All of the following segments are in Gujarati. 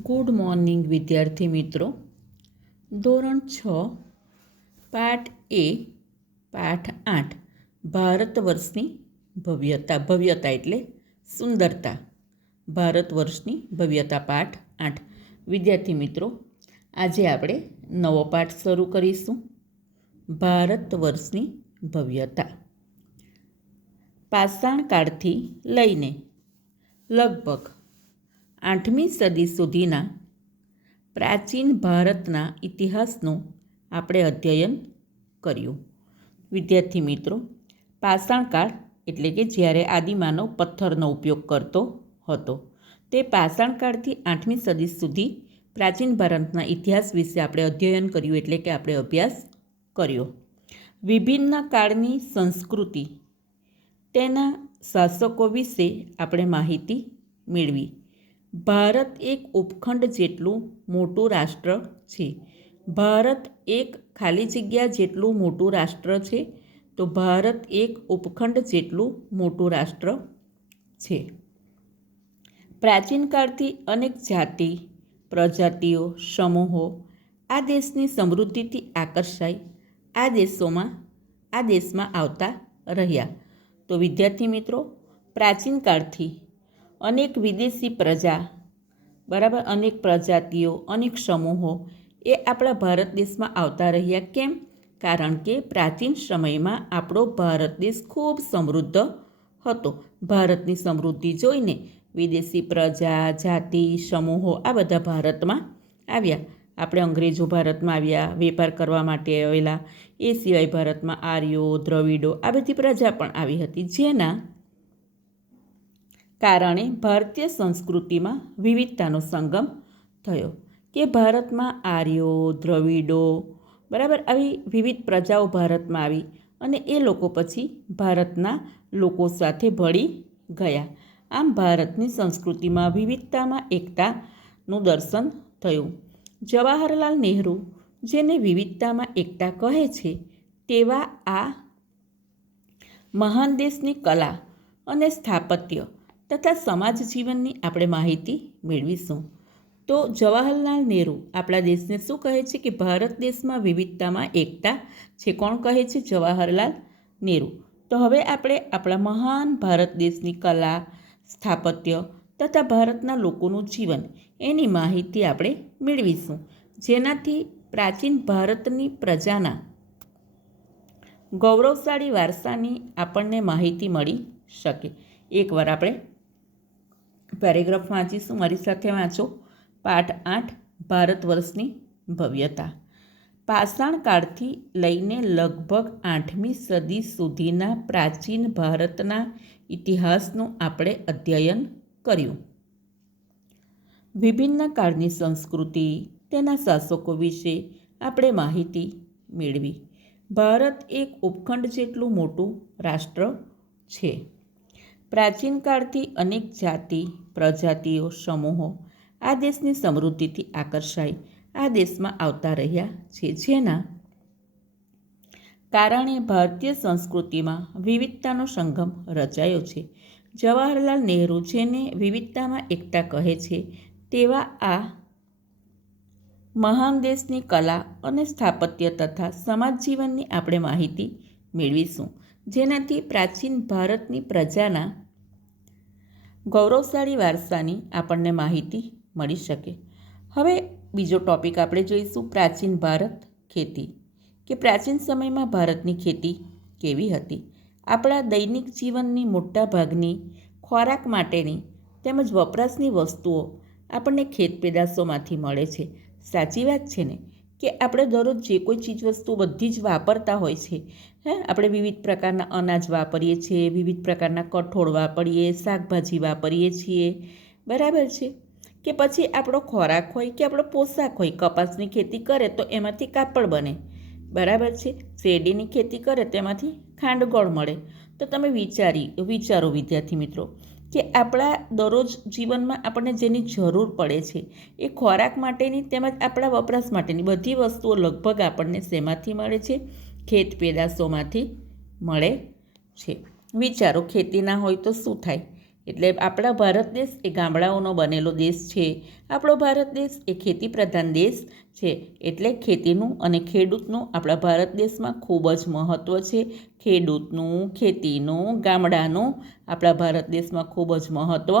ગુડ મોર્નિંગ વિદ્યાર્થી મિત્રો. ધોરણ 6 પાઠ એ પાઠ 8 ભારત વર્ષની ભવ્યતા એટલે સુંદરતા. ભારત વર્ષની ભવ્યતા પાઠ 8. વિદ્યાર્થી મિત્રો, આજે આપણે નવો પાઠ શરૂ કરીશું. ભારત વર્ષની ભવ્યતા. પાષાણ કાળથી લઈને લગભગ 8મી સદી સુધીના પ્રાચીન ભારતના ઇતિહાસનું આપણે અધ્યયન કર્યું. વિદ્યાર્થી મિત્રો, પાષાણ કાળ એટલે કે જ્યારે આદિમાનવ પથ્થરનો ઉપયોગ કરતો હતો, તે પાષાણ કાળથી 8મી સદી સુધી પ્રાચીન ભારતના ઇતિહાસ વિશે આપણે અધ્યયન કર્યું, એટલે કે આપણે અભ્યાસ કર્યો. વિભિન્ન કાળની સંસ્કૃતિ, તેના શાસકો વિશે આપણે માહિતી મેળવી. ભારત એક ઉપખંડ જેટલું મોટું રાષ્ટ્ર છે. ભારત એક ખાલી જગ્યા જેટલું મોટું રાષ્ટ્ર છે, તો ભારત એક ઉપખંડ જેટલું મોટું રાષ્ટ્ર છે. પ્રાચીન કાળથી અનેક જાતિ, પ્રજાતિઓ, સમૂહો આ દેશની સમૃદ્ધિથી આકર્ષાઈ આ દેશમાં આવતા રહ્યા. તો વિદ્યાર્થી મિત્રો, પ્રાચીન કાળથી અનેક વિદેશી પ્રજા, અનેક પ્રજાતિઓ, અનેક સમૂહો એ આપણા ભારત દેશમાં આવતા રહ્યા. કેમ? કારણ કે પ્રાચીન સમયમાં આપણો ભારત દેશ ખૂબ સમૃદ્ધ હતો. ભારતની સમૃદ્ધિ જોઈને વિદેશી પ્રજા, જાતિ, સમૂહો આ બધા ભારતમાં આવ્યા. આપણે અંગ્રેજો ભારતમાં આવ્યા, વેપાર કરવા માટે આવેલા. એ સિવાય ભારતમાં આર્યો, દ્રવિડો આ બધી પ્રજા પણ આવી હતી, જેના કારણે ભારતીય સંસ્કૃતિમાં વિવિધતાનો સંગમ થયો. કે ભારતમાં આર્યો, દ્રવિડો આવી વિવિધ પ્રજાઓ ભારતમાં આવી અને એ લોકો પછી ભારતના લોકો સાથે ભળી ગયા. આમ ભારતની સંસ્કૃતિમાં વિવિધતામાં એકતાનું દર્શન થયું. જવાહરલાલ નહેરુ, જેને વિવિધતામાં એકતા કહે છે, તેવા આ મહાન દેશની કલા અને સ્થાપત્ય તથા સમાજ જીવનની આપણે માહિતી મેળવીશું. તો જવાહરલાલ નહેરુ આપણા દેશને શું કહે છે કે ભારત દેશમાં વિવિધતામાં એકતા છે. કોણ કહે છે? જવાહરલાલ નહેરુ. તો હવે આપણે આપણા મહાન ભારત દેશની કલા, સ્થાપત્ય તથા ભારતના લોકોનું જીવન એની માહિતી આપણે મેળવીશું, જેનાથી પ્રાચીન ભારતની પ્રજાના ગૌરવશાળી વારસાની આપણને માહિતી મળી શકે. એકવાર આપણે પેરેગ્રાફ વાંચીશું. મારી સાથે વાંચો. પાઠ 8 ભારત વર્ષની ભવ્યતા. પાષાણ કાળથી લઈને લગભગ 8મી સદી સુધીના પ્રાચીન ભારતના ઇતિહાસનું આપણે અધ્યયન કર્યું. વિભિન્ન કાળની સંસ્કૃતિ, તેના શાસકો વિશે આપણે માહિતી મેળવી. ભારત એક ઉપખંડ જેટલું મોટું રાષ્ટ્ર છે. પ્રાચીન કાળથી અનેક જાતિ, પ્રજાતિઓ, સમૂહો આ દેશની સમૃદ્ધિથી આકર્ષાઈ આ દેશમાં આવતા રહ્યા છે, જેના કારણે ભારતીય સંસ્કૃતિમાં વિવિધતાનો સંગમ રચાયો છે. જવાહરલાલ નહેરુ, જેને વિવિધતામાં એકતા કહે છે, તેવા આ મહાન દેશની કલા અને સ્થાપત્ય તથા સમાજ જીવનની આપણે માહિતી મેળવીશું, જેનાથી પ્રાચીન ભારતની પ્રજાના ગૌરવશાળી વારસાની આપણને માહિતી મળી શકે. હવે બીજો ટોપિક આપણે જોઈશું, પ્રાચીન ભારત ખેતી. કે પ્રાચીન સમયમાં ભારતની ખેતી કેવી હતી. આપણા દૈનિક જીવનની મોટા ભાગની ખોરાક માટેની તેમજ વપરાશની વસ્તુઓ આપણને ખેત પેદાશોમાંથી મળે છે. સાચી વાત છે ને? કે આપણે દરરોજ જે કોઈ ચીજવસ્તુ બધી જ વાપરતા હોય છે. આપણે વિવિધ પ્રકારના અનાજ વાપરીએ છીએ, વિવિધ પ્રકારના કઠોળ વાપરીએ, શાકભાજી વાપરીએ છીએ, બરાબર છે? કે પછી આપણો ખોરાક હોય કે આપણો પોશાક હોય. કપાસની ખેતી કરે તો એમાંથી કાપડ બને, બરાબર છે? શેરડીની ખેતી કરે તેમાંથી ખાંડગોળ મળે. તો તમે વિચારો વિદ્યાર્થી મિત્રો, કે આપણા દરરોજ જીવનમાં આપણને જેની જરૂર પડે છે એ ખોરાક માટેની તેમજ આપણા વપરાશ માટેની બધી વસ્તુઓ લગભગ આપણને શેમાંથી મળે છે? ખેત પેદાશોમાંથી મળે છે. વિચારો, ખેતી ના હોય તો શું થાય? એટલે આપણા ભારત દેશ એ ગામડાઓનો બનેલો દેશ છે. આપણો ભારત દેશ એ ખેતી પ્રધાન દેશ છે. એટલે ખેતીનું અને ખેડૂતનું આપણા ભારત દેશમાં ખૂબ જ મહત્ત્વ છે. ખેડૂતનું, ખેતીનું, ગામડાનું આપણા ભારત દેશમાં ખૂબ જ મહત્ત્વ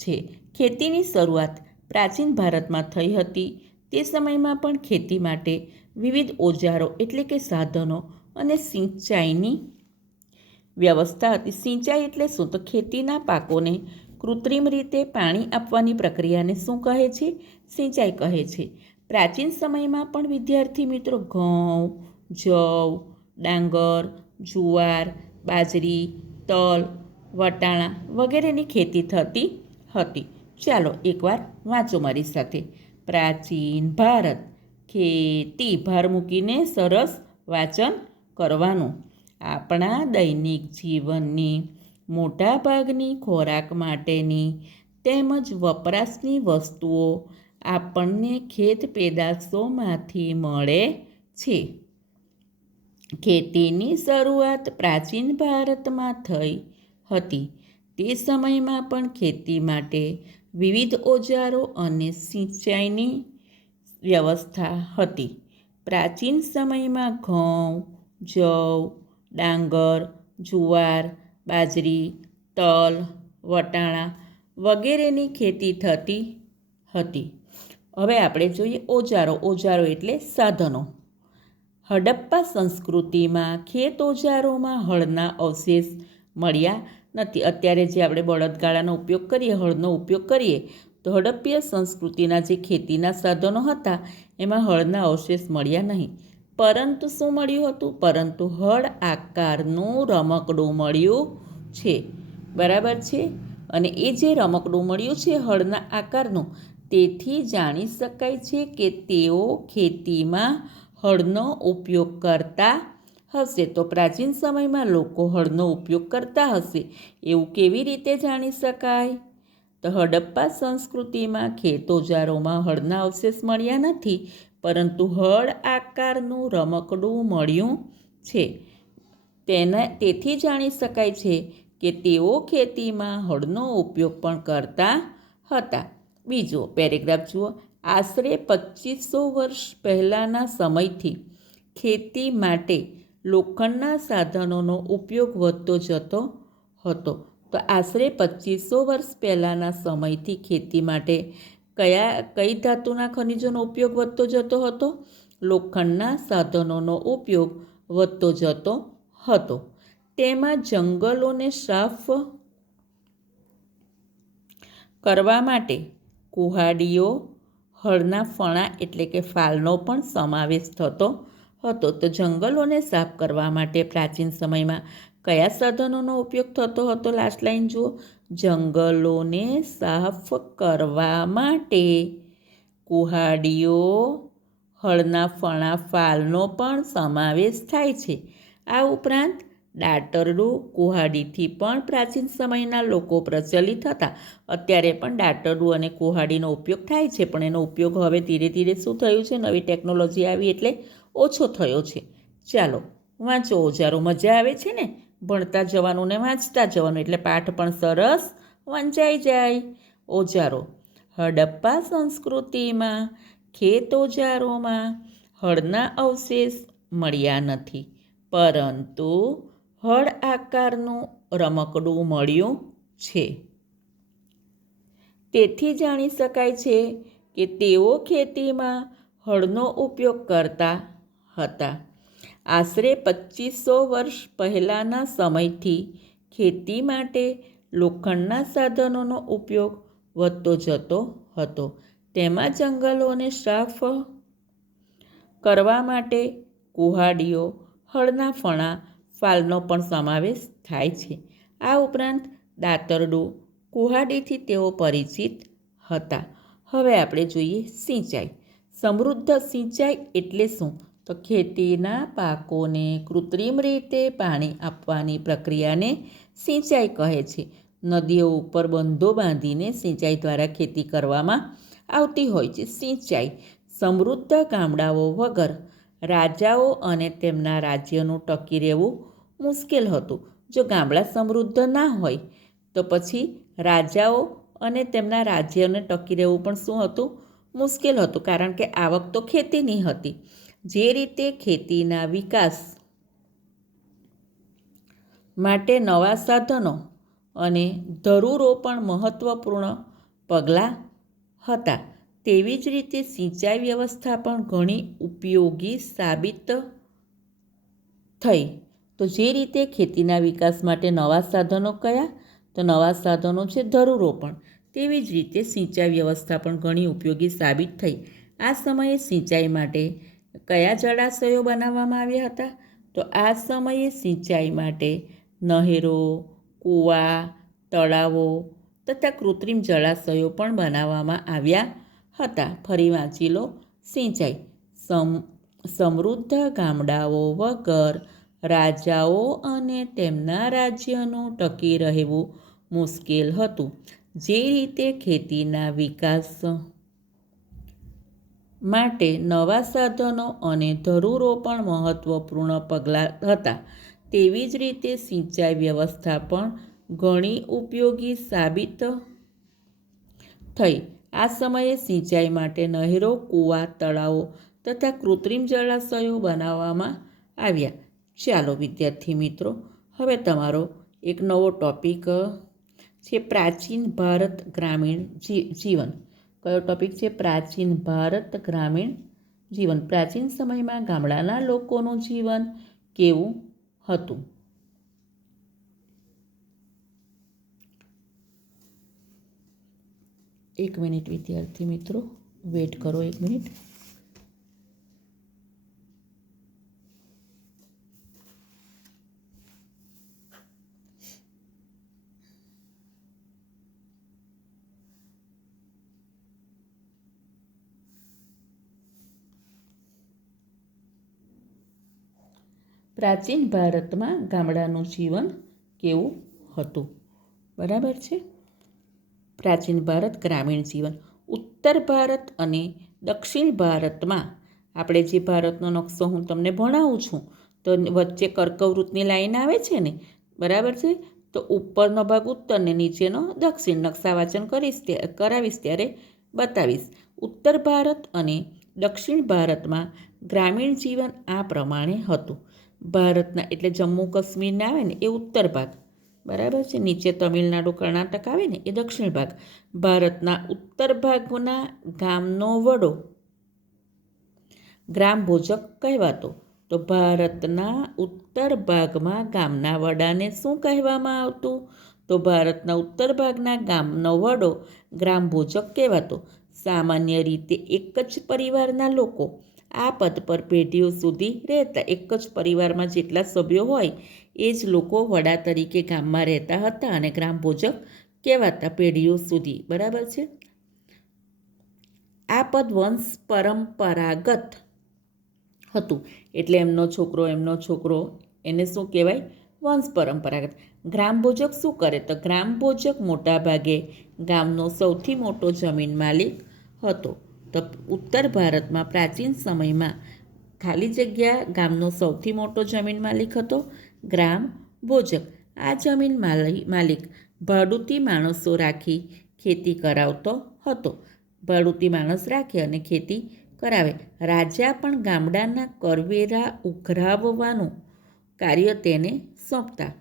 છે. ખેતીની શરૂઆત પ્રાચીન ભારતમાં થઈ હતી. તે સમયમાં પણ ખેતી માટે વિવિધ ઓજારો એટલે કે સાધનો અને સિંચાઈની વ્યવસ્થા હતી. સિંચાઈ એટલે શું? તો ખેતીના પાકોને કૃત્રિમ રીતે પાણી આપવાની પ્રક્રિયાને શું કહે છે? સિંચાઈ કહે છે. પ્રાચીન સમયમાં પણ વિદ્યાર્થી મિત્રો ઘઉં, જવ, ડાંગર, જુવાર, બાજરી, તલ, વટાણા વગેરેની ખેતી થતી હતી. ચાલો એકવાર વાંચો મારી સાથે. પ્રાચીન ભારત, ખેતી, ભાર મૂકીને સરસ વાંચન કરવાનું. આપણા દૈનિક જીવનની મોટાભાગની ખોરાક માટેની તેમજ વપરાશની વસ્તુઓ આપણને ખેત પેદાશોમાંથી મળે છે. ખેતીની શરૂઆત પ્રાચીન ભારતમાં થઈ હતી. તે સમયમાં પણ ખેતી માટે વિવિધ ઓજારો અને સિંચાઈની વ્યવસ્થા હતી. પ્રાચીન સમયમાં ઘઉં, જવ, ડાંગર, જુવાર, બાજરી, તલ, વટાણા વગેરેની ખેતી થતી હતી. હવે આપણે જોઈએ ઓજારો. ઓજારો એટલે સાધનો. હડપ્પા સંસ્કૃતિમાં ખેત ઓજારોમાં હળના અવશેષ મળ્યા નથી. અત્યારે જે આપણે બળદગાડાનો ઉપયોગ કરીએ, હળનો ઉપયોગ કરીએ, તો હડપ્પીય સંસ્કૃતિના જે ખેતીના સાધનો હતા એમાં હળના અવશેષ મળ્યા નહીં. પરંતુ શું મળ્યું હતું? પરંતુ હળ આકારનું રમકડું મળ્યું છે. બરાબર છે? અને એ જે રમકડું મળ્યું છે હળના આકારનું, તેથી જાણી શકાય છે કે તેઓ ખેતીમાં હળનો ઉપયોગ કરતા હશે. તો પ્રાચીન સમયમાં લોકો હળનો ઉપયોગ કરતા હશે એવું કેવી રીતે જાણી શકાય? તો હડપ્પા સંસ્કૃતિમાં ખેત ઓજારોમાં હળના અવશેષ મળ્યા નથી, પરંતુ હળ આકારનું રમકડું મળ્યું છે. તેથી જાણી શકાય છે કે તેઓ ખેતીમાં હળનો ઉપયોગ પણ કરતા હતા. બીજો પેરેગ્રાફ જુઓ. આશરે 2500 વર્ષ પહેલાંના સમયથી ખેતી માટે લોખંડના સાધનોનો ઉપયોગ વધતો જતો હતો. તો આશરે 2500 વર્ષ પહેલાંના સમયથી ખેતી માટે કઈ ધાતુના ખનિજોનો ઉપયોગ વધતો જતો હતો? લોખંડના સાધનોનો ઉપયોગ વધતો જતો હતો. તેમાં જંગલોને સાફ કરવા માટે કુહાડીઓ, હળના ફણા એટલે કે ફાલનો પણ સમાવેશ થતો હતો. તો જંગલોને સાફ કરવા માટે પ્રાચીન સમયમાં કયા સાધનોનો ઉપયોગ થતો હતો? લાસ્ટ લાઈન જુઓ. જંગલોને સાફ કરવા માટે કુહાડીઓ, હળના ફણા, ફાલનો પણ સમાવેશ થાય છે. આ ઉપરાંત દાતરડું, કુહાડીથી પણ પ્રાચીન સમયના લોકો પ્રચલિત હતા. અત્યારે પણ દાતરડું અને કુહાડીનો ઉપયોગ થાય છે, પણ એનો ઉપયોગ હવે ધીરે ધીરે શું થયું છે? નવી ટેકનોલોજી આવી એટલે ઓછો થયો છે. ચાલો વાંચો ઓજારો. મજા આવે છે ને ભણતા જવાનું ને વાંચતા જવાનું, એટલે પાઠ પણ સરસ વંચાઈ જાય. ઓજારો. હડપ્પા સંસ્કૃતિમાં ખેત ઓજારોમાં હળના અવશેષ મળ્યા નથી, પરંતુ હળ આકારનું રમકડું મળ્યું છે. તેથી જાણી શકાય છે કે તેઓ ખેતીમાં હળનો ઉપયોગ કરતા હતા. આશરે 2500 વર્ષ પહેલાંના સમયથી ખેતી માટે લોખંડના સાધનોનો ઉપયોગ વધતો જતો હતો. તેમાં જંગલોને સાફ કરવા માટે કુહાડીઓ, હળના ફણા, ફાલનો પણ સમાવેશ થાય છે. આ ઉપરાંત દાતરડું, કુહાડીથી તેઓ પરિચિત હતા. હવે આપણે જોઈએ સિંચાઈ. સમૃદ્ધ સિંચાઈ એટલે શું? તો ખેતીના પાકોને કૃત્રિમ રીતે પાણી આપવાની પ્રક્રિયાને સિંચાઈ કહે છે. નદીઓ ઉપર બંધો બાંધીને સિંચાઈ દ્વારા ખેતી કરવામાં આવતી હોય છે. સિંચાઈ. સમૃદ્ધ ગામડાઓ વગર રાજાઓ અને તેમના રાજ્યનું ટકી રહેવું મુશ્કેલ હતું. જો ગામડા સમૃદ્ધ ના હોય તો પછી રાજાઓ અને તેમના રાજ્યને ટકી રહેવું પણ શું હતું? મુશ્કેલ હતું, કારણ કે આવક તો ખેતીની હતી. જે રીતે ખેતીના વિકાસ માટે નવા સાધનો અને ધરૂરો પણ મહત્ત્વપૂર્ણ પગલાં હતા, તેવી જ રીતે સિંચાઈ વ્યવસ્થા પણ ઘણી ઉપયોગી સાબિત થઈ. તો જે રીતે ખેતીના વિકાસ માટે નવા સાધનો કયા? તો નવા સાધનો છે ધરૂરો પણ. તેવી જ રીતે સિંચાઈ વ્યવસ્થા પણ ઘણી ઉપયોગી સાબિત થઈ. આ સમયે સિંચાઈ માટે કયા જળાશયો બનાવવામાં આવ્યા હતા? તો આ સમયે સિંચાઈ માટે નહેરો, કૂવા, તળાવો તથા કૃત્રિમ જળાશયો પણ બનાવવામાં આવ્યા હતા. ફરી વાંચી લો. સિંચાઈ. સમૃદ્ધ ગામડાઓ વગર રાજાઓ અને તેમના રાજ્યનું ટકી રહેવું મુશ્કેલ હતું. જે રીતે ખેતીના વિકાસ માટે નવા સાધનો અને ધરૂરો પણ મહત્ત્વપૂર્ણ પગલાં હતા, તેવી જ રીતે સિંચાઈ વ્યવસ્થા પણ ઘણી ઉપયોગી સાબિત થઈ. આ સમયે સિંચાઈ માટે નહેરો, કૂવા, તળાવો તથા કૃત્રિમ જળાશયો બનાવવામાં આવ્યા. ચાલો વિદ્યાર્થી મિત્રો, હવે તમારો એક નવો ટૉપિક છે પ્રાચીન ભારત ગ્રામીણ જીવન. કયો ટૉપિક છે? પ્રાચીન ભારત ગ્રામીણ જીવન. પ્રાચીન સમયમાં ગામડાના લોકોનું જીવન કેવું હતું? એક મિનિટ વિદ્યાર્થી મિત્રો, વેટ કરો 1 મિનિટ. પ્રાચીન ભારતમાં ગામડાનું જીવન કેવું હતું? બરાબર છે. પ્રાચીન ભારત ગ્રામીણ જીવન. ઉત્તર ભારત અને દક્ષિણ ભારતમાં, આપણે જે ભારતનો નકશો હું તમને ભણાવું છું, તો વચ્ચે કર્કવૃતની લાઈન આવે છે ને, બરાબર છે. તો ઉપરનો ભાગ ઉત્તર ને નીચેનો દક્ષિણ. નકશા વાંચન કરાવીશ ત્યારે બતાવીશ. ઉત્તર ભારત અને દક્ષિણ ભારતમાં ગ્રામીણ જીવન આ પ્રમાણે હતું. ભારતના એટલે જમ્મુ કાશ્મીરને આવે ને એ ઉત્તર ભાગ, બરાબર છે. નીચે તમિલનાડુ, કર્ણાટક આવે ને એ દક્ષિણ ભાગ. ભારતના ઉત્તર ભાગના ગામનો વડો ગ્રામ ભોજક કહેવાતો. તો ભારતના ઉત્તર ભાગમાં ગામના વડાને શું કહેવામાં આવતું? તો ભારતના ઉત્તર ભાગના ગામનો વડો ગ્રામ ભોજક કહેવાતો. સામાન્ય રીતે એક જ પરિવારના લોકો આ પદ પર પેઢીઓ સુધી રહેતા. એક જ પરિવારમાં જેટલા સભ્યો હોય એ જ લોકો વડા તરીકે ગામમાં રહેતા હતા અને ગ્રામ ભોજક કહેવાતા પેઢીઓ સુધી. બરાબર છે. આ પદ વંશ પરંપરાગત હતું, એટલે એમનો છોકરો એને શું કહેવાય? વંશ પરંપરાગત. ગ્રામ ભોજક શું કરે? તો ગ્રામ ભોજક મોટાભાગે ગામનો સૌથી મોટો જમીન માલિક હતો. તો ઉત્તર ભારતમાં પ્રાચીન સમયમાં ખાલી જગ્યા ગામનો સૌથી મોટો જમીન માલિક હતો ગ્રામ ભોજક. આ જમીન માલિક ભાડૂતી માણસો રાખી ખેતી કરાવતો હતો. ભાડૂતી માણસ રાખે અને ખેતી કરાવે. રાજા પણ ગામડાના કરવેરા ઉઘરાવવાનું કાર્ય તેને સોંપતા.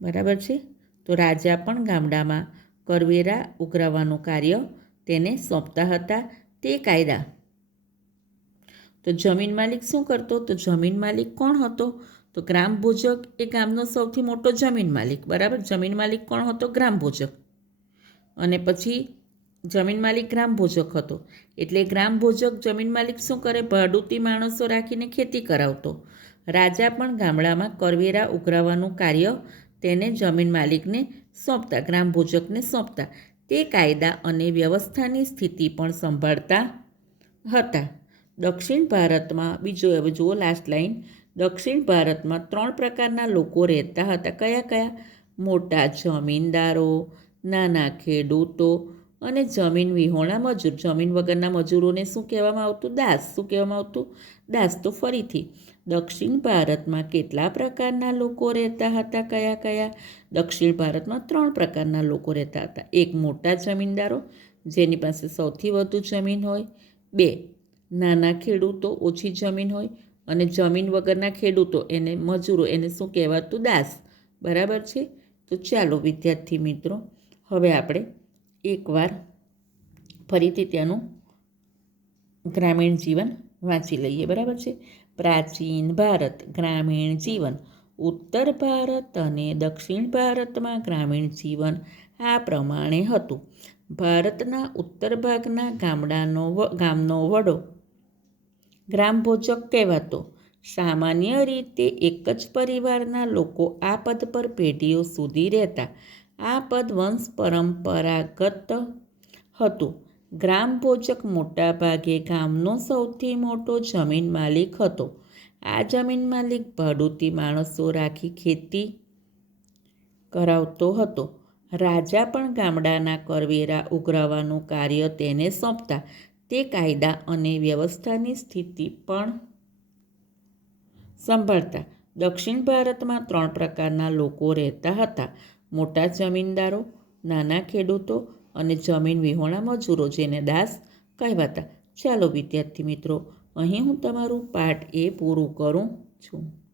બરાબર છે. તો રાજા પણ ગામડામાં કરવેરા ઉઘરાવવાનું કાર્ય તેને સોંપતા હતા. તે કાયદા. તો જમીન માલિક શું કરતો? તો જમીન માલિક કોણ હતો? તો ગ્રામ ભોજક એ ગામનો સૌથી મોટો જમીન માલિક. બરાબર. જમીન માલિક કોણ હતો? ગ્રામ ભોજક. અને પછી જમીન માલિક ગ્રામ ભોજક હતો. એટલે ગ્રામ ભોજક જમીન માલિક શું કરે? ભાડૂતી માણસો રાખીને ખેતી કરાવતો. રાજા પણ ગામડામાં કરવેરા ઉઘરાવવાનું કાર્ય તેને જમીન માલિકને સોંપતા, ગ્રામ ભોજકને સોંપતા. તે કાયદા અને વ્યવસ્થાની સ્થિતિ પણ સંભાળતા હતા. દક્ષિણ ભારતમાં હવે જુઓ લાસ્ટ લાઈન. દક્ષિણ ભારતમાં 3 પ્રકારના લોકો રહેતા હતા. કયા કયા? મોટા જમીનદારો, નાના ખેડૂતો અને જમીન વિહોણા મજૂર. જમીન વગરના મજૂરોને શું કહેવામાં આવતું? દાસ. શું કહેવામાં આવતું? દાસ. તો ફરીથી દક્ષિણ ભારતમાં કેટલા પ્રકારના લોકો રહેતા હતા? કયા કયા? દક્ષિણ ભારતમાં 3 પ્રકારના લોકો રહેતા હતા. એક, મોટા જમીનદારો, જેની પાસે સૌથી વધુ જમીન હોય. 2, નાના ખેડૂતો, ઓછી જમીન હોય. અને જમીન વગરના ખેડૂતો, એને મજૂરો, એને શું કહેવાતું? દાસ. બરાબર છે? તો ચાલો વિદ્યાર્થી મિત્રો, હવે આપણે એકવાર ફરીથી ત્યાંનું ગ્રામીણ જીવન વાંચી લઈએ. બરાબર છે? પ્રાચીન ભારત ગ્રામીણ જીવન. ઉત્તર ભારત અને દક્ષિણ ભારતમાં ગ્રામીણ જીવન આ પ્રમાણે હતું. ભારતના ઉત્તર ભાગના ગામનો વડો ગ્રામભોજક કહેવાતો. સામાન્ય રીતે એક જ પરિવારના લોકો આ પદ પર પેઢીઓ સુધી રહેતા. આ પદ વંશ પરંપરાગત હતું. ગ્રામભોજક મોટાભાગે ગામનો સૌથી મોટો જમીન માલિક હતો. આ જમીન માલિક ભાડૂતી માણસો રાખી ખેતી કરાવતો હતો. રાજા પણ ગામડાના કરવેરા ઉઘરાવવાનું કાર્ય તેને સોંપતા. તે કાયદા અને વ્યવસ્થાની સ્થિતિ પણ સંભાળતા. દક્ષિણ ભારતમાં 3 પ્રકારના લોકો રહેતા હતા: મોટા જમીનદારો, નાના ખેડૂતો અને જમીન વિહોણા મજૂરો, જેને દાસ કહેવાતા. ચાલો વિદ્યાર્થી મિત્રો, અહીં હું તમારું પાઠ એ પૂરું કરું છું.